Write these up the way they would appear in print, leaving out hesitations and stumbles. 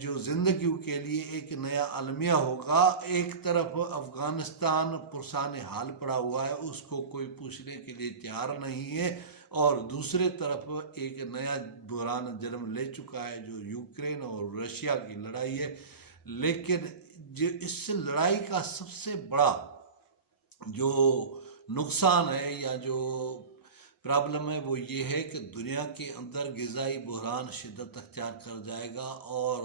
جو زندگیوں کے لیے ایک نیا المیہ ہوگا. ایک طرف افغانستان پرسان حال پڑا ہوا ہے، اس کو کوئی پوچھنے کے لیے تیار نہیں ہے، اور دوسرے طرف ایک نیا بحران جنم لے چکا ہے جو یوکرین اور رشیا کی لڑائی ہے. لیکن جو اس لڑائی کا سب سے بڑا جو نقصان ہے یا جو پرابلم ہے وہ یہ ہے کہ دنیا کے اندر غذائی بحران شدت اختیار کر جائے گا، اور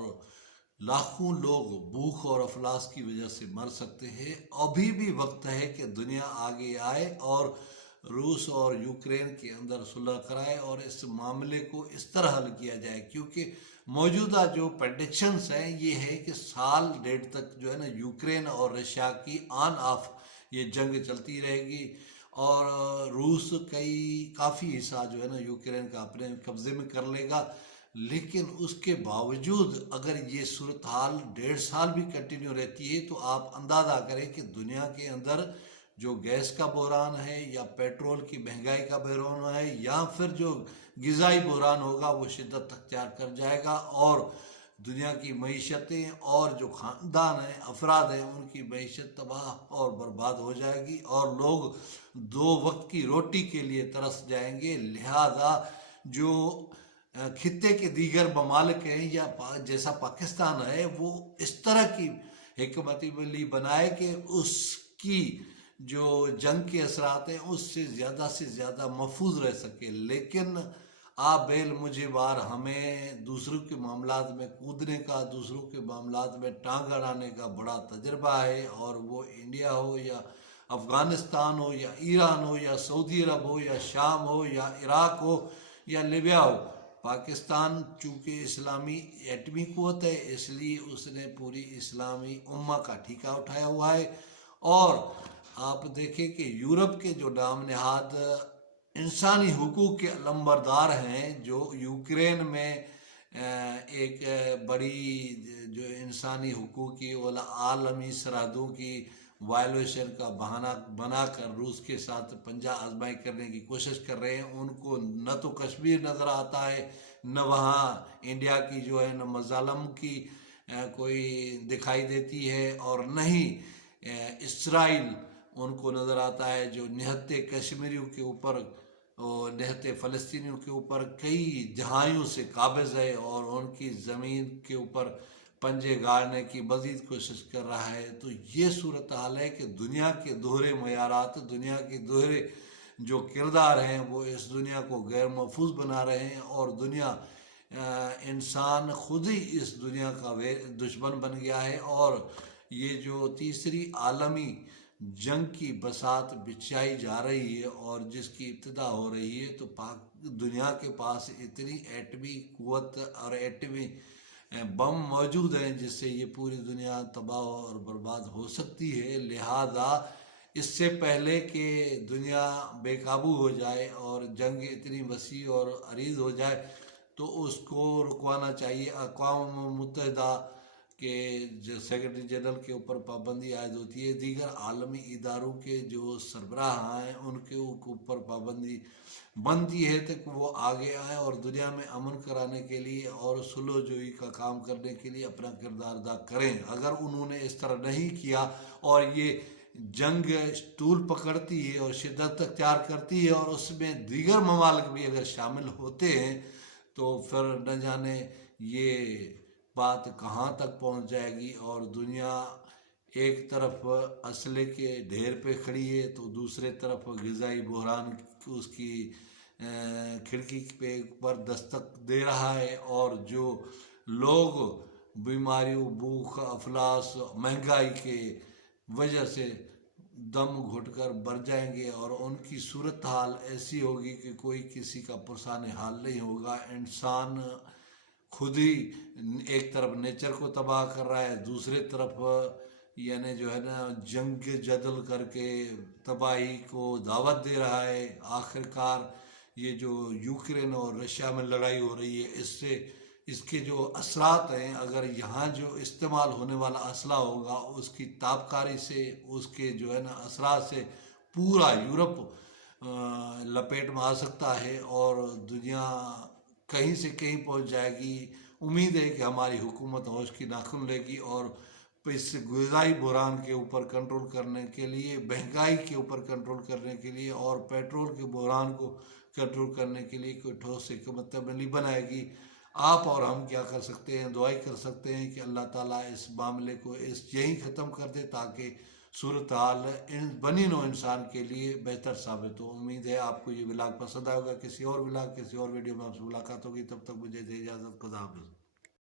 لاکھوں لوگ بھوک اور افلاس کی وجہ سے مر سکتے ہیں. ابھی بھی وقت ہے کہ دنیا آگے آئے اور روس اور یوکرین کے اندر صلح کرائے اور اس معاملے کو اس طرح حل کیا جائے، کیونکہ موجودہ جو پریڈکشنز ہیں یہ ہے کہ سال ڈیڑھ تک جو ہے نا یوکرین اور رشیا کی آن آف یہ جنگ چلتی رہے گی، اور روس کافی حصہ جو ہے نا یوکرین کا اپنے قبضے میں کر لے گا. لیکن اس کے باوجود اگر یہ صورتحال 1.5 سال بھی کنٹینیو رہتی ہے تو آپ اندازہ کریں کہ دنیا کے اندر جو گیس کا بحران ہے یا پیٹرول کی مہنگائی کا بحران ہے یا پھر جو غذائی بحران ہوگا وہ شدت اختیار کر جائے گا، اور دنیا کی معیشتیں اور جو خاندان ہیں، افراد ہیں، ان کی معیشت تباہ اور برباد ہو جائے گی، اور لوگ 2 وقت کی روٹی کے لیے ترس جائیں گے. لہذا جو خطے کے دیگر ممالک ہیں یا جیسا پاکستان ہے وہ اس طرح کی حکمت عملی بنائے کہ اس کی جو جنگ کے اثرات ہیں اس سے زیادہ محفوظ رہ سکے. لیکن آپ بیل مجھے بار ہمیں دوسروں کے معاملات میں کودنے کا، دوسروں کے معاملات میں ٹانگ اڑانے کا بڑا تجربہ ہے، اور وہ انڈیا ہو یا افغانستان ہو یا ایران ہو یا سعودی عرب ہو یا شام ہو یا عراق ہو یا لیبیا ہو. پاکستان چونکہ اسلامی ایٹمی قوت ہے اس لیے اس نے پوری اسلامی امہ کا ٹھیکہ اٹھایا ہوا ہے. اور آپ دیکھیں کہ یورپ کے جو نام نہاد انسانی حقوق کے علمبردار ہیں، جو یوکرین میں ایک بڑی جو انسانی حقوق کی عالمی سرحدوں کی وائلیشن کا بہانہ بنا کر روس کے ساتھ پنجہ آزمائی کرنے کی کوشش کر رہے ہیں، ان کو نہ تو کشمیر نظر آتا ہے، نہ وہاں انڈیا کی جو ہے نہ مظالم کی کوئی دکھائی دیتی ہے، اور نہ ہی اسرائیل ان کو نظر آتا ہے جو نہتے کشمیریوں کے اوپر اور نہتے فلسطینیوں کے اوپر کئی دہائیوں سے قابض ہے اور ان کی زمین کے اوپر پنجے گاڑنے کی مزید کوشش کر رہا ہے. تو یہ صورتحال ہے کہ دنیا کے دوہرے معیارات، دنیا کے دوہرے جو کردار ہیں وہ اس دنیا کو غیر محفوظ بنا رہے ہیں، اور دنیا انسان خود ہی اس دنیا کا دشمن بن گیا ہے. اور یہ جو تیسری عالمی جنگ کی بساط بچھائی جا رہی ہے اور جس کی ابتدا ہو رہی ہے، تو دنیا کے پاس اتنی ایٹمی قوت اور ایٹمی بم موجود ہیں جس سے یہ پوری دنیا تباہ اور برباد ہو سکتی ہے. لہذا اس سے پہلے کہ دنیا بے قابو ہو جائے اور جنگ اتنی وسیع اور عریض ہو جائے تو اس کو رکوانا چاہیے. اقوام متحدہ کے جو سیکرٹری جنرل کے اوپر پابندی عائد ہوتی ہے، دیگر عالمی اداروں کے جو سربراہ ہیں ان کے اوپر پابندی بنتی ہے کہ وہ آگے آئیں اور دنیا میں امن کرانے کے لیے اور صلح جوئی کا کام کرنے کے لیے اپنا کردار ادا کریں. اگر انہوں نے اس طرح نہیں کیا اور یہ جنگ طول پکڑتی ہے اور شدت اختیار کرتی ہے اور اس میں دیگر ممالک بھی اگر شامل ہوتے ہیں تو پھر نہ جانے یہ بات کہاں تک پہنچ جائے گی. اور دنیا ایک طرف اسلحے کے ڈھیر پہ کھڑی ہے تو دوسرے طرف غذائی بحران اس کی کھڑکی پہ پر دستک دے رہا ہے، اور جو لوگ بیماریوں، بھوک، افلاس، مہنگائی کے وجہ سے دم گھٹ کر مر جائیں گے اور ان کی صورتحال ایسی ہوگی کہ کوئی کسی کا پرسان حال نہیں ہوگا. انسان خود ہی ایک طرف نیچر کو تباہ کر رہا ہے، دوسرے طرف یعنی جو ہے نا جنگ جدل کر کے تباہی کو دعوت دے رہا ہے. آخر کار یہ جو یوکرین اور رشیا میں لڑائی ہو رہی ہے اس کے جو اثرات ہیں، اگر یہاں جو استعمال ہونے والا اسلحہ ہوگا اس کی تابکاری سے، اس کے جو ہے نا اثرات سے پورا یورپ لپیٹ میں آ سکتا ہے اور دنیا کہیں سے کہیں پہنچ جائے گی. امید ہے کہ ہماری حکومت ہوش کی ناخن لے گی اور اس غذائی بحران کے اوپر کنٹرول کرنے کے لیے، مہنگائی کے اوپر کنٹرول کرنے کے لیے اور پیٹرول کے بحران کو کنٹرول کرنے کے لیے کوئی ٹھوس حکمت عملی بنائے گی۔ آپ اور ہم کیا کر سکتے ہیں؟ دعائی کر سکتے ہیں کہ اللہ تعالیٰ اس معاملے کو یہیں ختم کر دے تاکہ صورتحال بنی نوع انسان کے لیے بہتر ثابت ہو۔ امید ہے آپ کو یہ ولاگ پسند آئے گا۔ کسی اور ولاگ، کسی اور ویڈیو میں آپ سے ملاقات ہوگی، تب تک مجھے دے اجازت۔ خدا حافظ۔